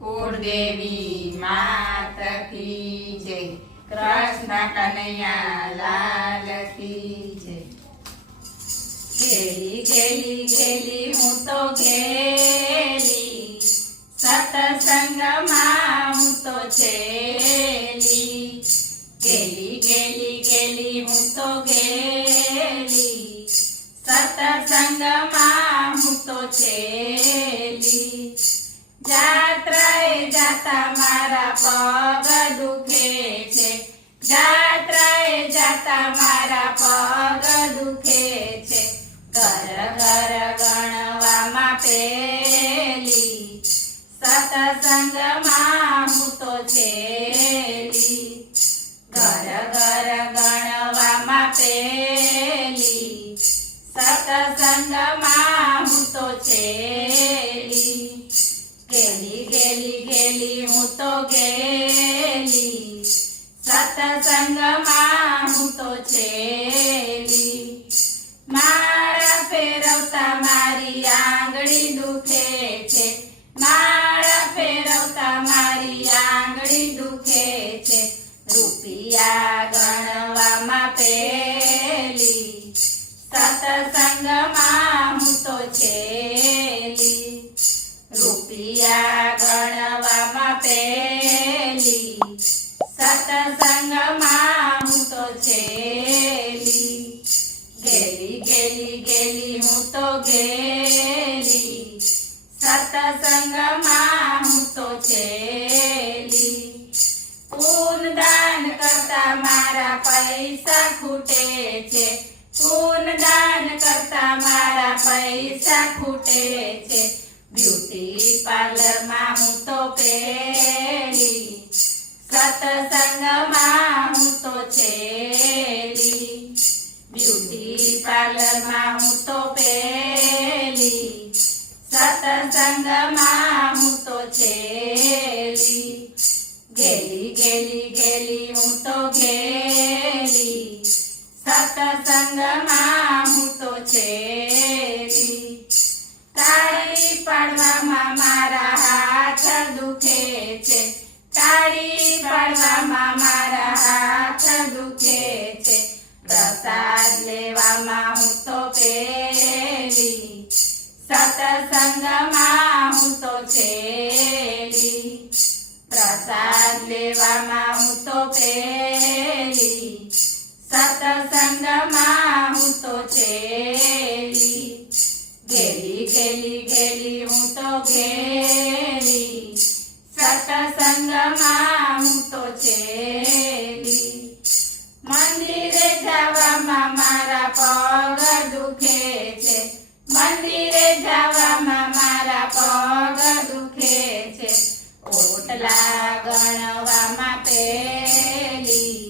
કુળદેવી માત કી જય, કૃષ્ણ કનૈયા લાલ કી જય। ગેલી ગેલી ગેલી હું તો ગેલી, સતસંગમાં હું તો છેલી। ગેલી ગેલી ગેલી હું તો ગેલી, સતસંગમાં હું તો છેલી। જાત્રાએ જાતા મારા પગ દુખે છે, જાત્રાએ જાતા મારા પગ દુખે છે। ઘર ઘર ગણવામાં પેલી, સતસંગમાં હું તો છેલી। ઘર ઘર ગણવામાં પેલી, સતસંગમાં હું તો છેલી। ગેલી ગેલી ગેલી હું તો ગેલી, સતસંગમાં હું તો છેલી। માળા ફેરવતા મારી આંગળી દુખે છે, માળા ફેરવતા મારી આંગળી દુખે છે। રૂપિયા ગણવામાં પેલી, સતસંગમાં હું તો છેલી। રૂપિયા ગણવામાં પેલી, સતસંગમાં હું તો છેલી। ગેલી ગેલી ગેલી હું તો ગેલી, સતસંગમાં હું તો છેલી। પૂનદાન કરતા મારા પૈસા ખૂટે છે, પૂનદાન કરતા મારા પૈસા ખૂટે છે। બ્યુટી પાર્લરમાં હું તો પેલી, સતસંગમાં હું તો છેલી। બ્યુટી પાર્લરમાં હું તો પેલી, સતસંગમાં હું તો છેલી। ગેલી ગેલી ગેલી હું તો ગેલી, સતસંગમાં હું તો છેલી। તાળી પાડવામાં મારા હાથ દુખે છે, તાળી પાડવામાં મારા હાથ દુખે છે। પ્રસાદ લેવામાં હું તો પેલી, સતસંગમાં હું તો છેલી। પ્રસાદ લેવામાં હું તો પેલી, સતસંગમાં હું તો છેલી। ગેલી ગેલી ગેલી હું તો ગેલી, સતસંગમાં હું તો છેલી। મંદિરે જવામાં મારા પગ દુખે છે, મંદિરે જવામાં મારા પગ દુખે છે। ઓટલા ગણવામાં પેલી,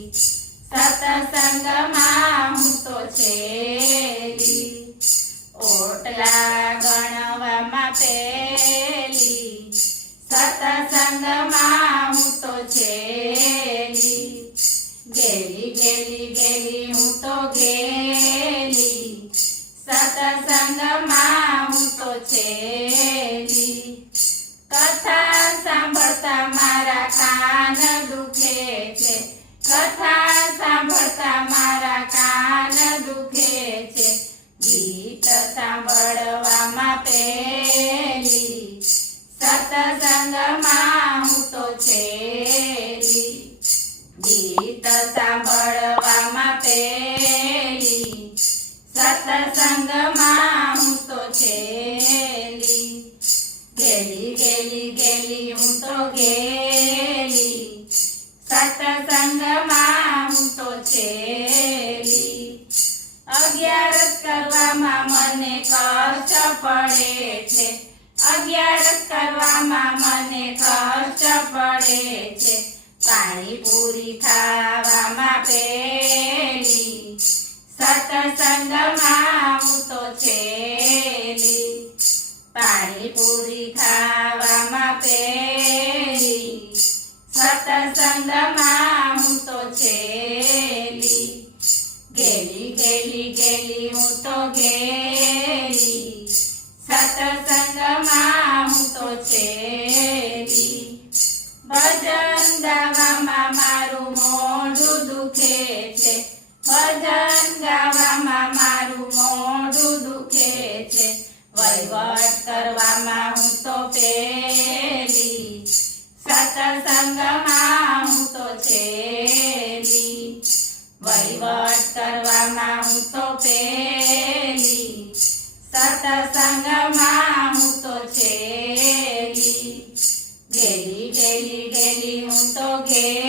સતસંગમાં હું તો છેલી। ઓટલા ગણવામાં પેલી, સતસંગમાં હું તો છેલી। ગેલી ગેલી ગેલી હું તો ગેલી, સતસંગમાં હું તો છેલી। કથા સાંભળતા મારા કાન દુખે છે, કથા સાંભળતા મારા કાન દુખે છે। ગીત સાંભળવામાં પેલી, સતસંગમાં હું તો છેલી। ગીત સાંભળવામાં પેલી, સતસંગમાં હું તો છેલી। ગેલી ગેલી ગેલી હું તો ગેલી, સતસંગમાં હું તો છેલી। અગિયારસ કરવામાં મને કષ્ટ પડે છે, અગિયારસ કરવામાં મને કષ્ટ પડે છે। પાણીપુરી ખાવામાં પેલી, સતસંગમાં હું તો છેલી। પાણીપુરી ખાવામાં પેલી, સતસંગમાં હું તો છેલી। ગેલી ગેલી ગેલી હું તો ગેલી, સતસંગમાં હું તો છેલી। ગાવામાં મારું મોઢું દુખે છે વહીવટ કરવામાં હું તો પેલી સત્સંગમાં હું તો છેલી વહીવટ કરવામાં હું તો પેલી સત્સંગમાં હું તો છેલી ગેલી ગેલી ગેલી હું તો ઘેલી